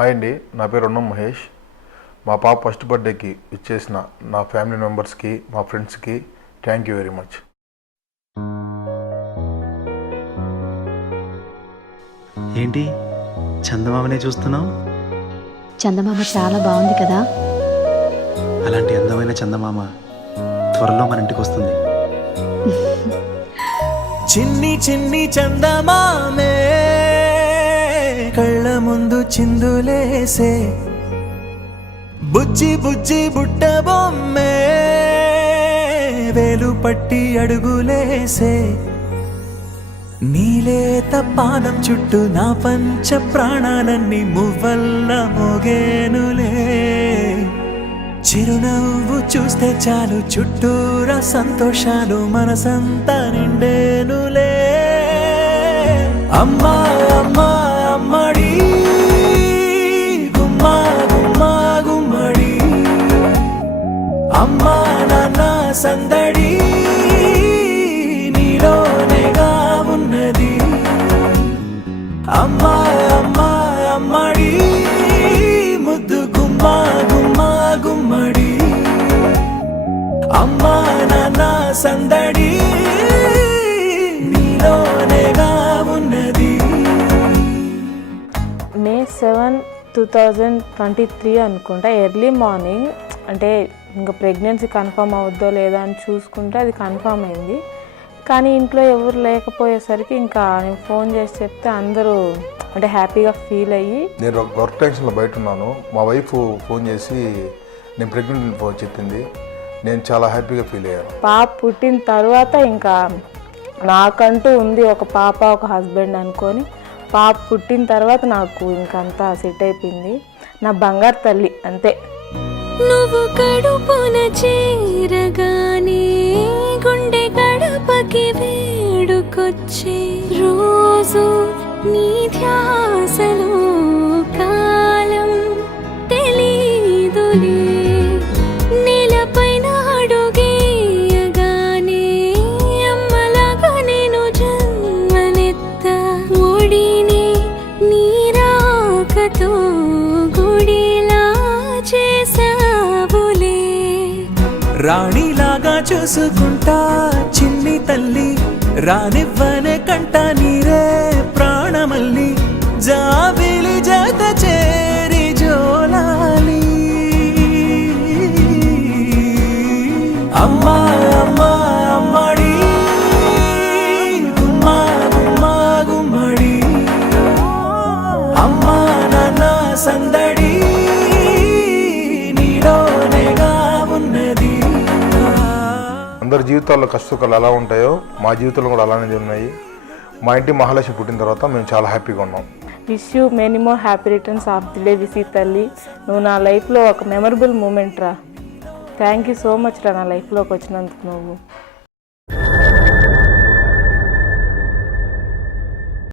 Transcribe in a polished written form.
Hi అండి, నా పేరు ఉన్నం మహేష్. మా పాప ఫస్ట్ బర్త్డేకి ఇచ్చేసిన నా ఫ్యామిలీ మెంబర్స్కి, మా ఫ్రెండ్స్కి థ్యాంక్ యూ వెరీ మచ్. ఏంటి చందమామనే చూస్తున్నావు? చందమామ చాలా బాగుంది కదా. అలాంటి అందమైన చందమామ త్వరలో మన ఇంటికి వస్తుంది. చిన్ని చిన్ని చందమామే కళ్ళ ముందు చిందులేసే, బుజ్జి బుజ్జి బుట్ట బొమ్మే వేలు పట్టి అడుగులేసే, నీలేత పానం చుట్టూ నా పంచ ప్రాణాలన్నీ మువ్వల్ల మోగేనులే. చిరునవ్వు చూస్తే చాలు చుట్టూరా సంతోషాలు మనసంతా నిండేనులే. అమ్మా అమ్మా అమ్మడి గుమ్మా గుమ్మా గుమ్మడి, అమ్మా నాన్న సందడి నీలోనేగా ఉన్నది. అమ్మా అమ్మా అమ్మడి ముద్దు గుమ్మా గుమ్మా గుమ్మడి, అమ్మా నాన్న సందడి నీలోనేగా ఉన్నది. మే 7, 2023 అనుకుంటా. ఎర్లీ మార్నింగ్, అంటే ఇంకా ప్రెగ్నెన్సీ కన్ఫర్మ్ అవుద్దో లేదో అని చూసుకుంటే అది కన్ఫర్మ్ అయింది. కానీ ఇంట్లో ఎవరు లేకపోయేసరికి ఇంకా నేను ఫోన్ చేసి చెప్తే అందరూ అంటే హ్యాపీగా ఫీల్ అయ్యి, నేను వర్క్ టెన్షన్లో బయట ఉన్నాను. మా వైఫ్ ఫోన్ చేసి నేను ప్రెగ్నెంట్ ఫోన్ చెప్పింది. నేను చాలా హ్యాపీగా ఫీల్ అయ్యాను. పాప పుట్టిన తర్వాత ఇంకా నాకంటూ ఉంది ఒక పాప, ఒక హస్బెండ్ అనుకొని పాప పుట్టిన తర్వాత నాకు ఇంకంతా సెట్ అయిపోయింది. నా బంగారు తల్లి అంతే. నువ్వు కడుపున చేరగానే గుండె గడపకి వేడుకొచ్చే రోజు, నీ ధ్యాసలో కాలం తెలీదులే. నేలపైన అడుగేయగానే అమ్మలాగా నేను జన్మనెత్త, ఒడిని నీరాకతో గుడిలా చేసావులే. రాణిలాగా చూసుకుంటా చిన్ని తల్లి, రానివ్వనే కంట నీరే ప్రాణమల్లి, జాబిలి జత చేరి జోలాలి. అమ్మా అమ్మా అమ్మడి గుమ్మా గుమ్మా గుమ్మడి, అమ్మా నాన్న సందడి నీలోనేగా ఉన్నది. అందరి జీవితాల్లో కష్టసుఖాలు ఎలా ఉంటాయో మా జీవితంలో కూడా అలానే ఉన్నాయి. మా ఇంటి మహాలక్ష్మి పుట్టిన తర్వాత మేము చాలా హ్యాపీగా ఉన్నాం. Wish you many more happy returns of the day విసీ తల్లి. నువ్వు నా లైఫ్లో ఒక మెమరబుల్ మూమెంట్ రా. థ్యాంక్ యూ సో మచ్ రా నా లైఫ్లోకి వచ్చినందుకు నువ్వు.